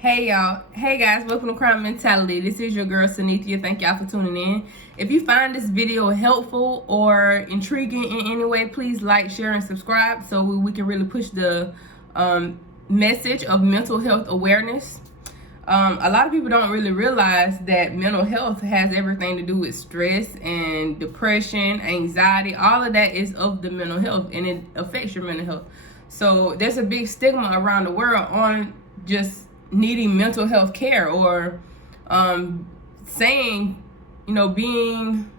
Hey y'all, hey guys, welcome to Crime Mentality. This is your girl Sanithia. Thank y'all for tuning in. If you find this video helpful or intriguing in any way, please like, share, and subscribe so we can really push the message of mental health awareness. A lot of people don't really realize that mental health has everything to do with stress and depression, anxiety. All of that is of the mental health, and it affects your mental health. So there's a big stigma around the world on just needing mental health care, or saying, being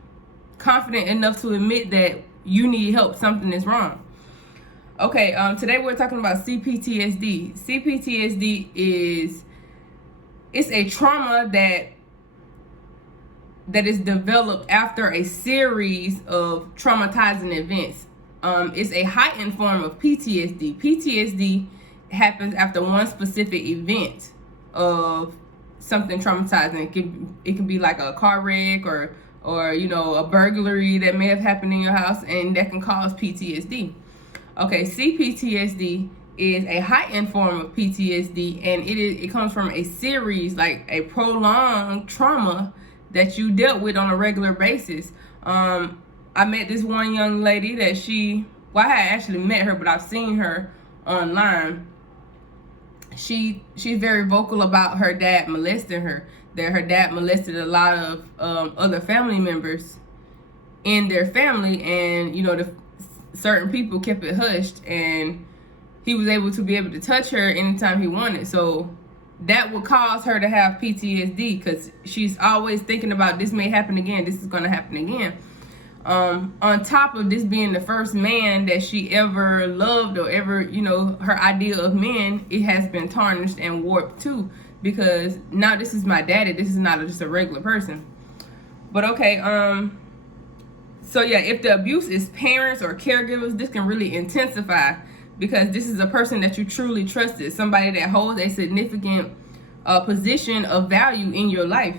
confident enough to admit that you need help, something is wrong. Okay, today we're talking about Cptsd. Cptsd it's a trauma that is developed after a series of traumatizing events. It's a heightened form of PTSD. PTSD happens after one specific event of something traumatizing. It can be like a car wreck or a burglary that may have happened in your house, and that can cause PTSD. Okay, CPTSD is a heightened form of PTSD, and it comes from a series, like a prolonged trauma that you dealt with on a regular basis. I met this one young lady that I had actually met her, but I've seen her online. She's very vocal about her dad molesting her, that her dad molested a lot of other family members in their family, and certain people kept it hushed, and he was able to touch her anytime he wanted. So that would cause her to have PTSD, because she's always thinking about, this may happen again, this is going to happen again. On top of this being the first man that she ever loved, or ever, her idea of men, it has been tarnished and warped too, because now this is my daddy, this is not just a regular person. But okay, so yeah, if the abuse is parents or caregivers, this can really intensify, because this is a person that you truly trusted, somebody that holds a significant position of value in your life.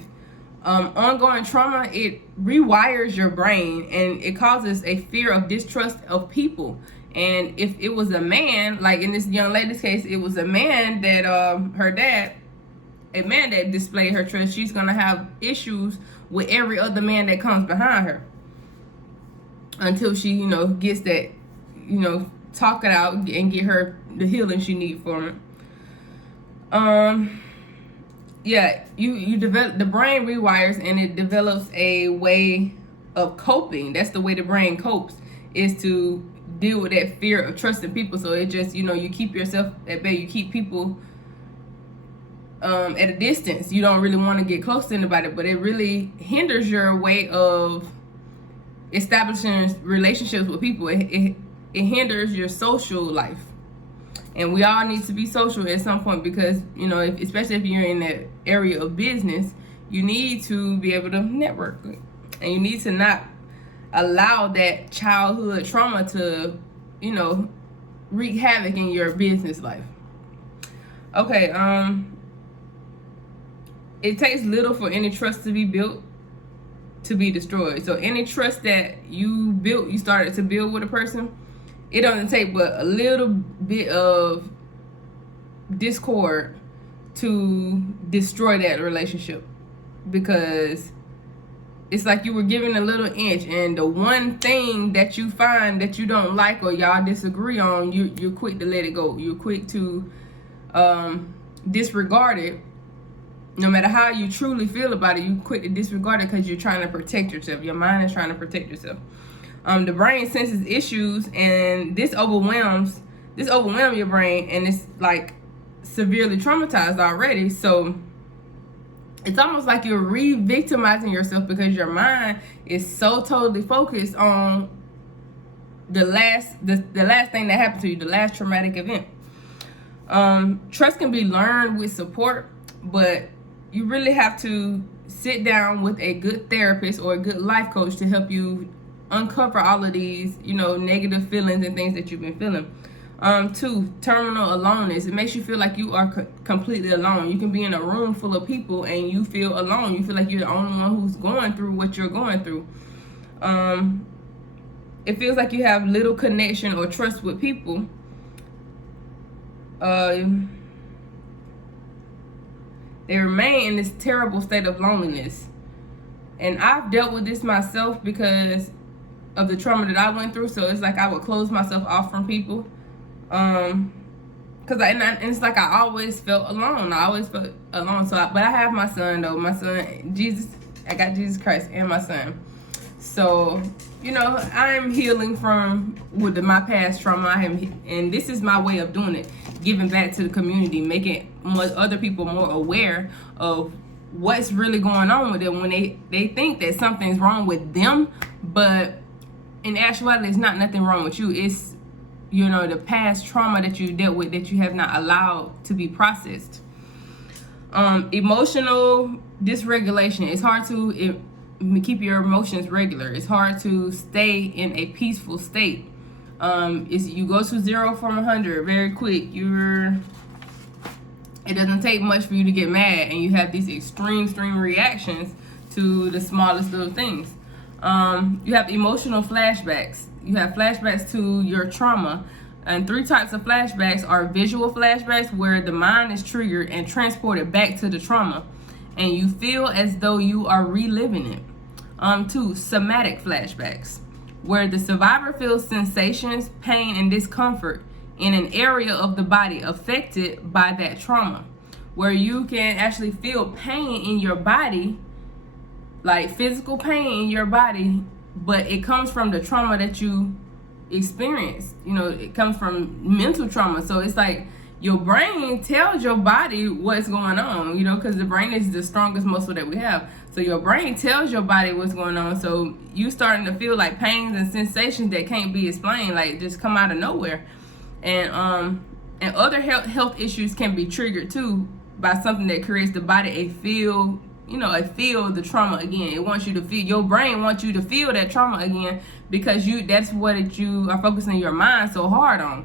Ongoing trauma, it rewires your brain, and it causes a fear of distrust of people. And if it was a man, like in this young lady's case, it was a man that her dad, a man that displayed her trust, she's gonna have issues with every other man that comes behind her, until she gets that, talk it out and get her the healing she needs for it. Yeah, you develop, the brain rewires, and it develops a way of coping. That's the way the brain copes, is to deal with that fear of trusting people. So it just, you keep yourself at bay. You keep people at a distance. You don't really want to get close to anybody, but it really hinders your way of establishing relationships with people. It hinders your social life. And we all need to be social at some point, because, especially if you're in that area of business, you need to be able to network. And you need to not allow that childhood trauma to, wreak havoc in your business life. Okay, it takes little for any trust to be built to be destroyed. So any trust that you started to build with a person, it doesn't take but a little bit of discord to destroy that relationship, because it's like you were given a little inch, and the one thing that you find that you don't like or y'all disagree on, you're quick to let it go. You're quick to disregard it. No matter how you truly feel about it, you're quick to disregard it, because you're trying to protect yourself. Your mind is trying to protect yourself. The brain senses issues, and this overwhelms your brain, and it's like severely traumatized already. So it's almost like you're re-victimizing yourself, because your mind is so totally focused on the last thing that happened to you, the last traumatic event. Trust can be learned with support, but you really have to sit down with a good therapist or a good life coach to help you uncover all of these, negative feelings and things that you've been feeling. 2, terminal aloneness. It makes you feel like you are completely alone. You can be in a room full of people and you feel alone. You feel like you're the only one who's going through what you're going through. It feels like you have little connection or trust with people. they remain in this terrible state of loneliness. And I've dealt with this myself because of the trauma that I went through. So it's like I would close myself off from people. And it's like I always felt alone. I always felt alone. But I have my son though. My son, Jesus. I got Jesus Christ and my son. So, you know, I'm healing from my past trauma. And this is my way of doing it. Giving back to the community, making other people more aware of what's really going on with them when they think that something's wrong with them, but in actuality, it's not nothing wrong with you. It's, you know, the past trauma that you dealt with that you have not allowed to be processed. Emotional dysregulation. It's hard to keep your emotions regular. It's hard to stay in a peaceful state. You go to 0 from 100 very quick. It doesn't take much for you to get mad, and you have these extreme reactions to the smallest little things. You have emotional flashbacks. You have flashbacks to your trauma. And 3 types of flashbacks are visual flashbacks, where the mind is triggered and transported back to the trauma, and you feel as though you are reliving it. 2, somatic flashbacks, where the survivor feels sensations, pain, and discomfort in an area of the body affected by that trauma, where you can actually feel pain in your body, like physical pain in your body, but it comes from the trauma that you experienced. You know, it comes from mental trauma. So it's like your brain tells your body what's going on, you know, because the brain is the strongest muscle that we have. So your brain tells your body what's going on. So you starting to feel like pains and sensations that can't be explained, like just come out of nowhere. And other health issues can be triggered too by something that creates the body feel the trauma again. It wants you to feel, your brain wants you to feel that trauma again, because that's what you are focusing your mind so hard on.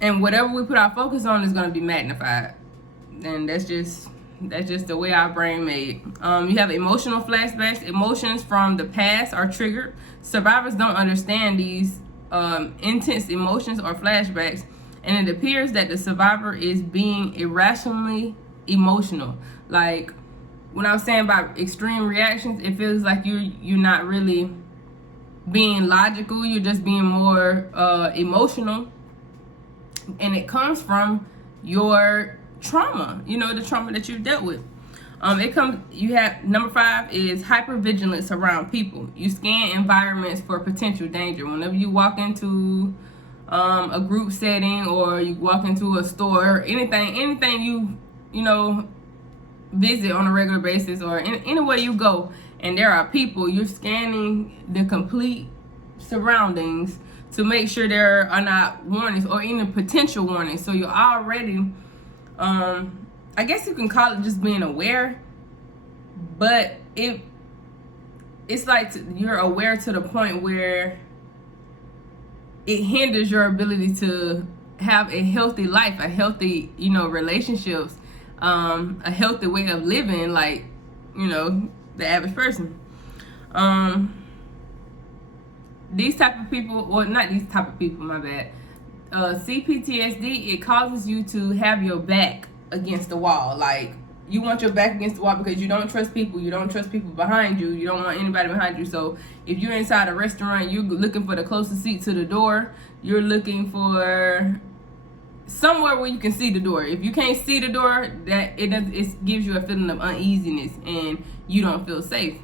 And whatever we put our focus on is going to be magnified. And that's just the way our brain made. You have emotional flashbacks. Emotions from the past are triggered. Survivors don't understand these intense emotions or flashbacks, and it appears that the survivor is being irrationally emotional. Like when I was saying about extreme reactions, it feels like you're not really being logical. You're just being more emotional, and it comes from your trauma. You know, the trauma that you've dealt with. You have number 5 is hypervigilance around people. You scan environments for potential danger. Whenever you walk into a group setting, or you walk into a store, or anything you know, visit on a regular basis, or anywhere you go and there are people, you're scanning the complete surroundings to make sure there are not warnings or any potential warnings. So you're already I guess you can call it just being aware, but it's like you're aware to the point where it hinders your ability to have a healthy life, a healthy, you know, relationships, a healthy way of living, like, you know, the average person. These type of people, or not these type of people, my bad. Cptsd, it causes you to have your back against the wall. Like, you want your back against the wall because you don't trust people. You don't trust people behind you. You don't want anybody behind you. So if you're inside a restaurant, you're looking for the closest seat to the door. You're looking for somewhere where you can see the door. If you can't see the door, it gives you a feeling of uneasiness and you don't feel safe.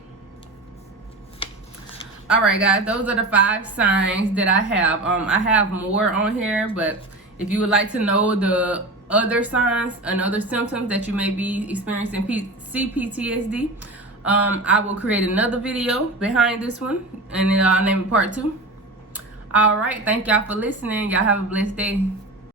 All right, guys, those are the 5 signs that I have. I have more on here, but if you would like to know the other signs and other symptoms that you may be experiencing Cptsd, I will create another video behind this one, and then I'll name it part 2. All right, thank y'all for listening. Y'all have a blessed day.